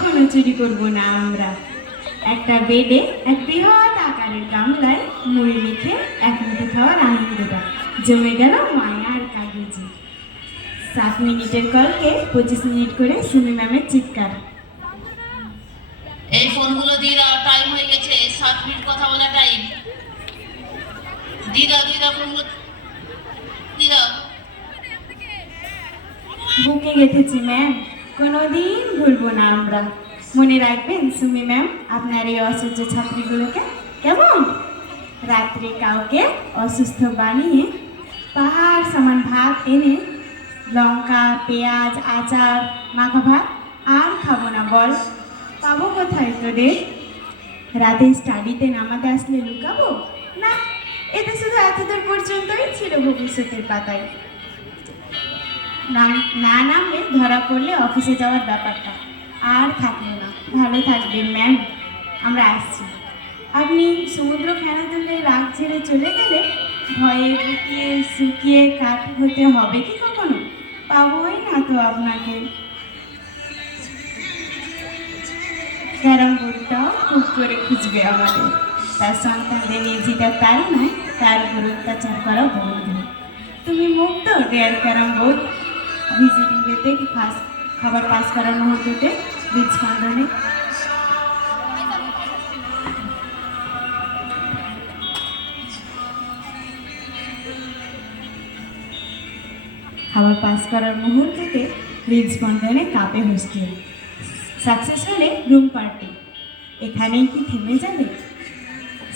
কখনো চুরি করব না আমরা। একটা বেডে এক বৃহৎ আকারের গামলায় মুড়ি মেখে এক মুঠো খাওয়ার আনন্দটা জমে গেল মায়ার কাগজে। 7 মিনিটের কলকে 25 মিনিট করে সুমি ম্যামের চিৎকার। এই ফোনগুলো দিয়ে দাও, টাইম হয়ে গেছে, 7 মিনিট কথা বলা টাইম। দিয়ে দাও ফোনগুলো দিয়ে দাও। বুকে গেঁথেছি ম্যাম, কোনোদিন ভুলবো না আমরা। মনে রাখবেন সুমি ম্যাম আপনার এই অসহ্য ছাত্রীগুলোকে, কেমন? রাত্রে কাউকে অসুস্থ বানিয়ে পাহাড় সমান ভাত এনে লঙ্কা পেঁয়াজ আচার মাখা ভাত আর খাবো না বল, পাবো কোথায় তোদের? রাতে স্টাডিতে নামাতে আসলে লুকাবো না, এটা শুধু এতদূর পর্যন্তই ছিল ভবিষ্যতের পাতায়। না নামলে ধরা পড়লে অফিসে যাওয়ার ব্যাপারটা আর থাকলো না। ভালো থাকবেন ম্যাম, আমরা আসছি। আপনি সমুদ্র ফেনা তুলে রাগ ছেড়ে চলে গেলে ভয়ে গুটিয়ে শুকিয়ে কাঠ হতে হবে কি কখনো? পাবোই না তো আপনাকে। ক্যারাম বোর্ডটাও খুব করে খুঁজবে আমাদের, তার সন্তানদের নিয়ে যেটা তার নয় তার উপর অত্যাচার করা বন্ধু। তুমি মুক্ত ডেয়ার ক্যারাম বোর্ড। ভিজিটিং ডেতে কি খাবার পাস করার মুহূর্ততে বীজ ফান্ডনে খাবার পাস করার মুহূর্ততে রিজ বন্ধনে কাপে হোস্টেল, সাকসেস হলে রুম পার্টি। এখানেই কি থেমে যাবে?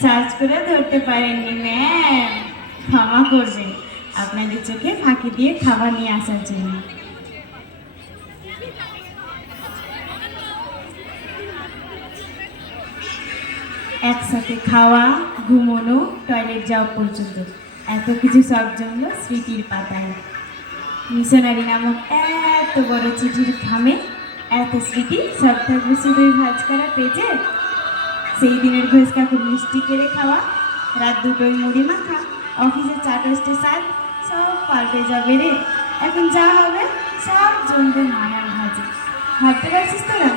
সার্চ করে ধরতে পারেননি ম্যাম, ক্ষমা করবেন, আপনাদের চোখে ফাঁকি দিয়ে খাবার নিয়ে আসার জন্য। একসাথে খাওয়া ঘুমোনো টয়লেট যাওয়া পর্যন্ত এত কিছু সব জন্য স্মৃতির পাতায়। মিশনারি নামক এত বড় চিঠির খামে এত স্মৃতি সব থাকবে শুধুই ভাজ করা পেজে। সেই দিনের ঘোষ কাকুর মিষ্টি কেড়ে খাওয়া, রাত দুটোই মুড়ি মাখা, অফিসের 4টা স্বাদ সব পাল্টে যাবে রে। এখন যা হবে সব জমবে মায়ার ভাজে। ভাবতে পারছিস তোরা?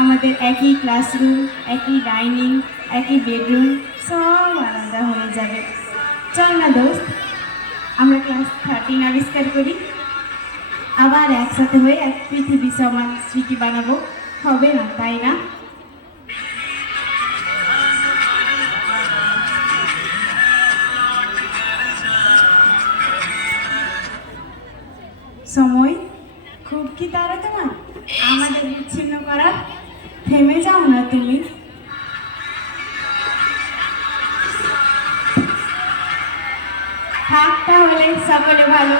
আমাদের একই ক্লাসরুম, একই ডাইনিং, একই বেডরুম, সব আলাদা হয়ে যাবে। চল না দোস্ত, আমরা ক্লাস 13 আবিষ্কার করি, আবার একসাথে হয়ে এক পৃথিবী সমান স্মৃতি বানাবো। হবে না তাই না? সময় খুব কি তারা তোমার আমাদের বিচ্ছিন্ন করার? থেমে যাও না তুমি। থাক তাহলে সকলে ভালো।